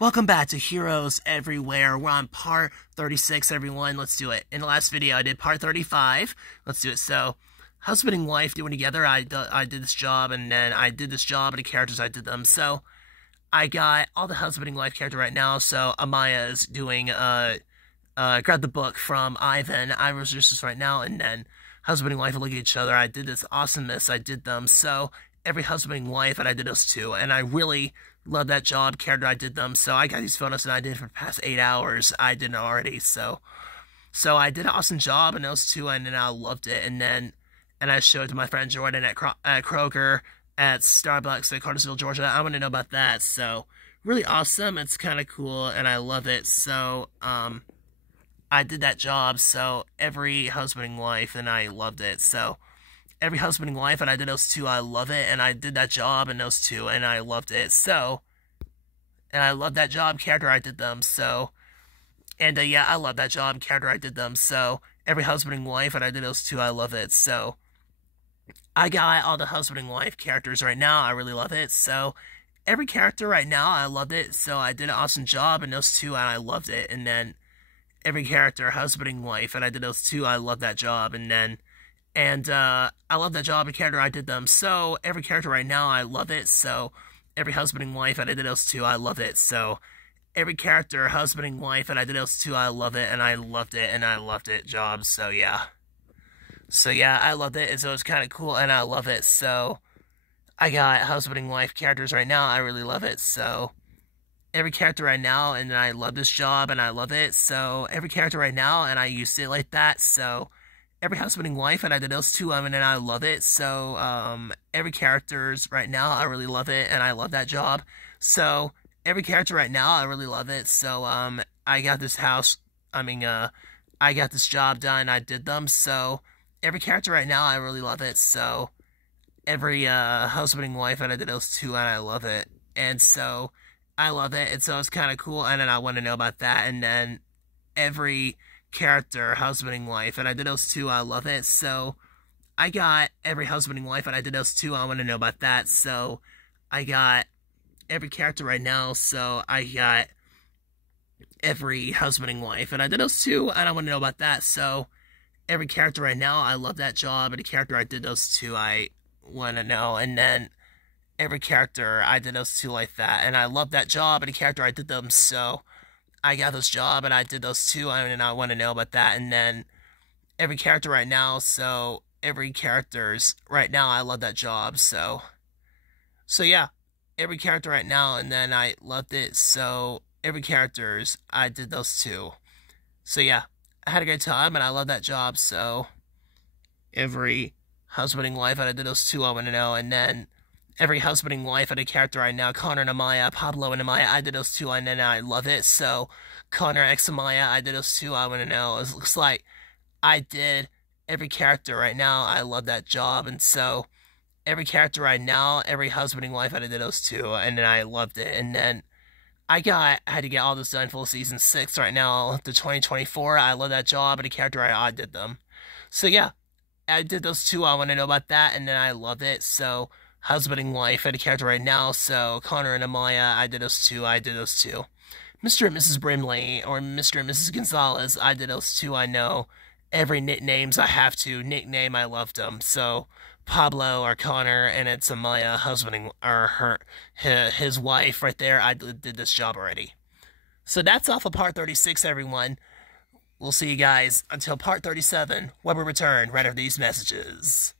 Welcome back to Heroes Everywhere. We're on part 36, everyone. Let's do it. In the last video, I did part 35. Let's do it. So, husband and wife doing together. I did this job, and then I did this job, and the characters, I did them. So, I got all the husband and wife character right now. So, Amaya is doing, grab the book from Ivan. I was just right now, and then husband and wife look at each other. I did this awesomeness. I did them. So, every husband and wife, and I did those two, and I really love that job character. I did them, so I got these photos and I did for the past 8 hours. I did it already, so I did an awesome job in those two, and then I loved it. And I showed it to my friend Jordan at Kroger at Starbucks in Cartersville, Georgia. I want to know about that. So really awesome. It's kind of cool, and I love it. So I did that job. So every husband and wife, and I loved it. So every husband and wife, and I did those two, I love it, and I did that job in those two, and I loved it, so, and I love that job character, I did them, so, and, yeah, I love that job character, I did them, so, every husband and wife, and I did those two, I love it, so, I got all the husband and wife characters right now, I really love it, so, every character right now, I loved it, so I did an awesome job in those two, and I loved it, and then, every character, husband and wife, and I did those two, I love that job, and then, I love that job and character, I did them. So, every character right now, I love it. So, every husband and wife, and I did those two, I love it. So, every character, husband and wife, and I did those two, I love it, and I loved it, and I loved it, job. So, yeah. So, yeah, I loved it, and so it's kind of cool, and I love it. So, I got husband and wife characters right now, I really love it. So, every character right now, and I love this job, and I love it. So, every character right now, and I used it like that. So, every husband and wife, and I did those two, and I love it. So, every characters right now, I really love it, and I love that job. So, every character right now, I really love it. So, I got this I got this job done, I did them. So, every character right now, I really love it. So, every, husband and wife, and I did those two, and I love it. And so, I love it, and so it's kind of cool, and then I want to know about that, and then every character, husband and wife, and I did those two, I love it. So, I got every husband and wife, and I did those two, I want to know about that. So, I got every character right now, so I got every husband and wife, and I did those two, and I want to know about that. So, every character right now, I love that job, and the character I did those two, I want to know, and then every character, I did those two like that, and I love that job, and the character I did them, so I got this job, and I did those two, and I want to know about that, and then every character right now, so every characters right now, I love that job, so yeah, every character right now, and then I loved it, so every characters, I did those two, so yeah, I had a great time, and I love that job, so every husband and wife, and I did those two, I want to know, and then every husband and wife and a character right now, Connor and Amaya, Pablo and Amaya, I did those two, and then I love it. So, Connor, X Amaya, I did those two, I want to know. It looks like I did every character right now, I love that job, and so, every character right now, every husband and wife, I did those two, and then I loved it, and then I had to get all this done for season 6 right now, to 2024, I love that job, and the character I did them. So, yeah, I did those two, I want to know about that, and then I love it, so husband and wife and a character right now, so Connor and Amaya, I did those two, Mr. and Mrs. Brimley, or Mr. and Mrs. Gonzalez, I did those two, I know. Every nicknames I have to, nickname, I loved them, so Pablo or Connor, and it's Amaya, husband, or his wife right there, I did this job already. So that's all for part 36, everyone. We'll see you guys until part 37, when we return right after these messages.